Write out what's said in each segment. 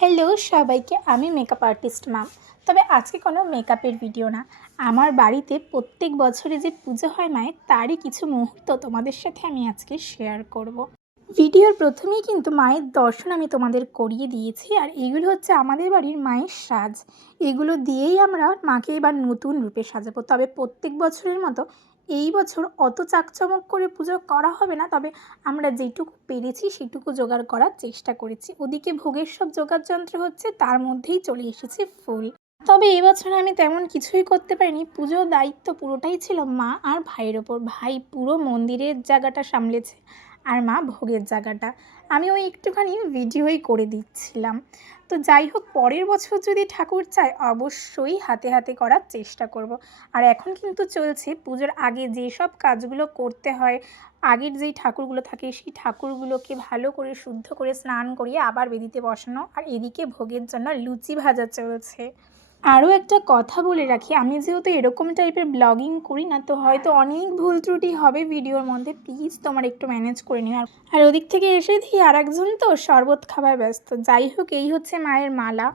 Hello সবাইকে, আমি makeup artist মাম। তবে আজকে কোনো মেকআপের ভিডিও না। আমার বাড়িতে প্রত্যেক বছরে যে পুজো হয় মায়ের, তারই কিছু মুহূর্ত তোমাদের সাথে আমি আজকে শেয়ার করব। ভিডিওর প্রথমেই কিন্তু মায়ের দর্শন আমি তোমাদের করিয়ে দিয়েছি, আর এগুলো হচ্ছে আমাদের বাড়ির মায়ের সাজ। এগুলো দিয়েই আমরা মাকে এবার নতুন রূপে সাজাবো। তবে প্রত্যেক বছরের মতো এই বছর অত চাকচমক করে পুজো করা হবে না, তবে আমরা যেটুকু পেরেছি সেটুকু জোগাড় করার চেষ্টা করেছি। ওদিকে ভোগের সব জোগাড় যন্ত্র হচ্ছে, তার মধ্যেই চলে এসেছে ফুল। তবে এবছর আমি তেমন কিছুই করতে পারিনি। পুজোর দায়িত্ব পুরোটাই ছিল মা আর ভাইয়ের ওপর। ভাই পুরো মন্দিরের জায়গাটা সামলেছে, আর মা ভোগের জায়গাটা। আমি ওই একটুখানি ভিডিওই করে দিচ্ছিলাম। তো যাই হোক, পরের বছর যদি ঠাকুর চায় অবশ্যই হাতে হাতে করার চেষ্টা করব। আর এখন কিন্তু চলছে পুজোর আগে যেসব কাজগুলো করতে হয়, আগের যেই ঠাকুরগুলো থাকে সেই ঠাকুরগুলোকে ভালো করে শুদ্ধ করে স্নান করিয়ে আবার বেদিতে বসানো, আর এদিকে ভোগের জন্য লুচি ভাজা চলছে। আরও একটা কথা বলে রাখি, আমি যেহেতু এরকম টাইপের ব্লগিং করি না, তো হয়তো অনেক ভুল ত্রুটি হবে ভিডিওর মধ্যে, প্লিজ তোমার একটু ম্যানেজ করে নিও। আর ওদিক থেকে এসে দেখি আর একজন তো শরবত খাবার ব্যস্ত। যাই হোক, এই হচ্ছে মায়ের মালা,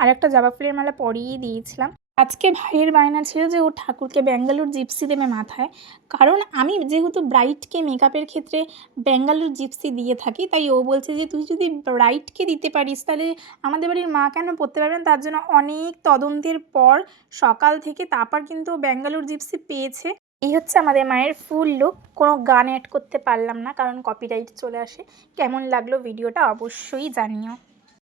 আর একটা জবা ফুলের মালা পরিয়ে দিয়েছিলাম। আজকে ভাইয়ের বায়না ছিল যে ও ঠাকুরকে ব্যাঙ্গালোর জিপসি দেবে মাথায়, কারণ আমি যেহেতু ব্রাইডকে মেকআপের ক্ষেত্রে ব্যাঙ্গালোর জিপসি দিয়ে থাকি, তাই ও বলছে যে তুই যদি ব্রাইডকে দিতে পারিস তাহলে আমাদের বাড়ির মা কেন পরতে পারবেন। তার জন্য অনেক তদন্তের পর সকাল থেকে তারপর কিন্তু ব্যাঙ্গালোর জিপসি পেয়েছে। এই হচ্ছে আমাদের মায়ের ফুল লুক। কোনো গান অ্যাড করতে পারলাম না কারণ কপিরাইট চলে আসে। কেমন লাগলো ভিডিওটা অবশ্যই জানিও।